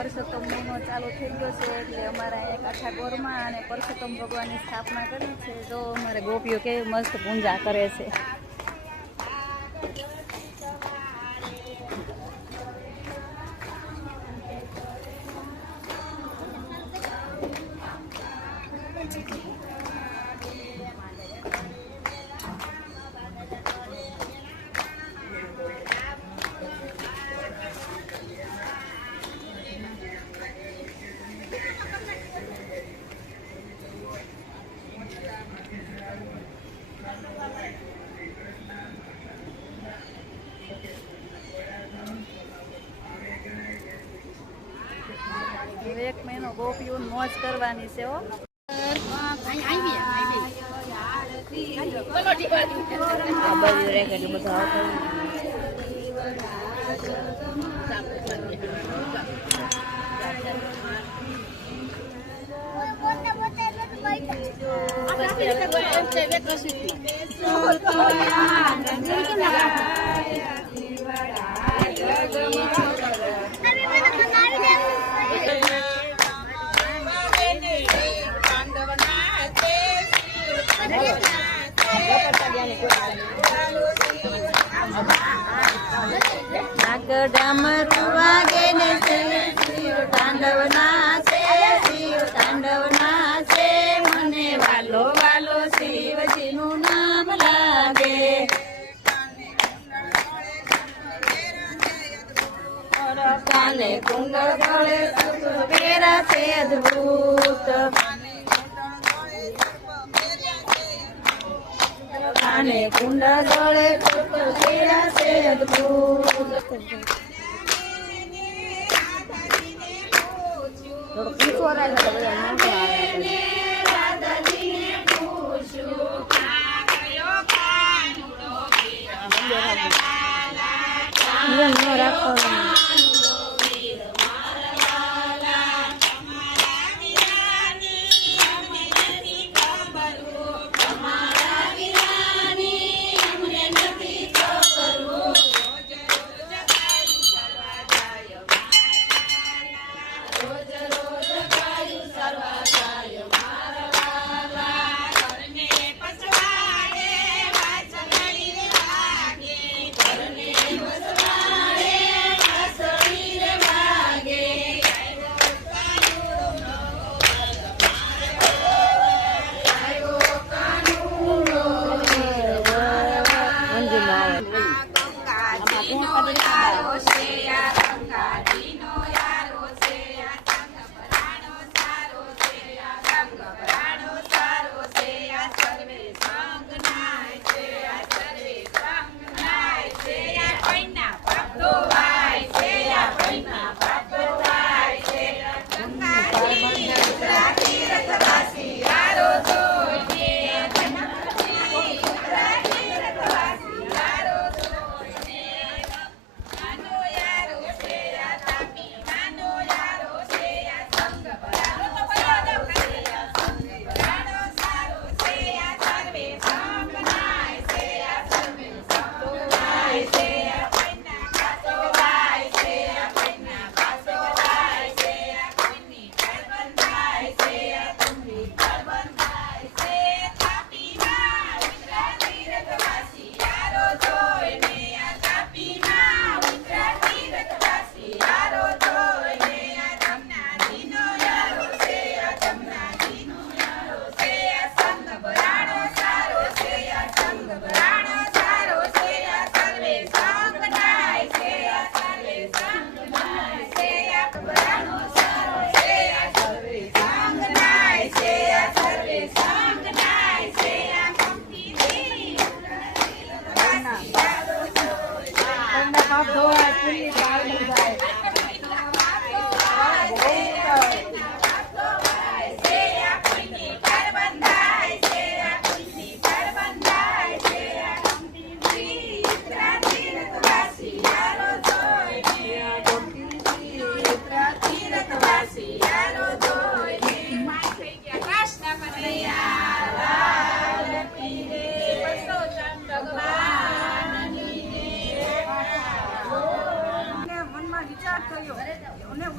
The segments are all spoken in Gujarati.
પરસોત્તમ મહિનો ચાલુ થઈ ગયો છે એટલે અમારા એક આખા ગોરમાં અને પરસોત્તમ ભગવાનની સ્થાપના કરી છે. તો અમારે ગોપીઓ કેવી મસ્ત પૂજા કરે છે. એક મહિનો ગોપીઓ મોજ કરવાની છે. હો ડામરુ વાગે ને શિવ તાંડવ નાચે, શિવ તાંડવ નાચે, મને વાલો વાલો શિવજીનું નામ લાગે. કાને કુંડળ ગળે વેરા છે અદભુત, કાને કુંડળ ગળે વેરા છે અદભુત. થોડું પીછો રાય તો બધા મોટો આવે.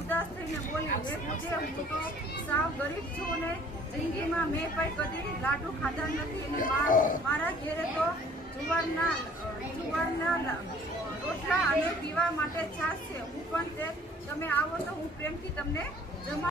ઉદાસ થઈને બોલી, હે પૂજ્ય, હું તો સાવ ગરીબ છું ને જિંદગીમાં મેં કઈ કદી લાડુ ખાધા નથી અને મારા ઘેરે તો જુવારના રોટલા અને પીવા માટે છાશ છે. હું પણ તમે આવો તો હું પ્રેમથી તમને જમા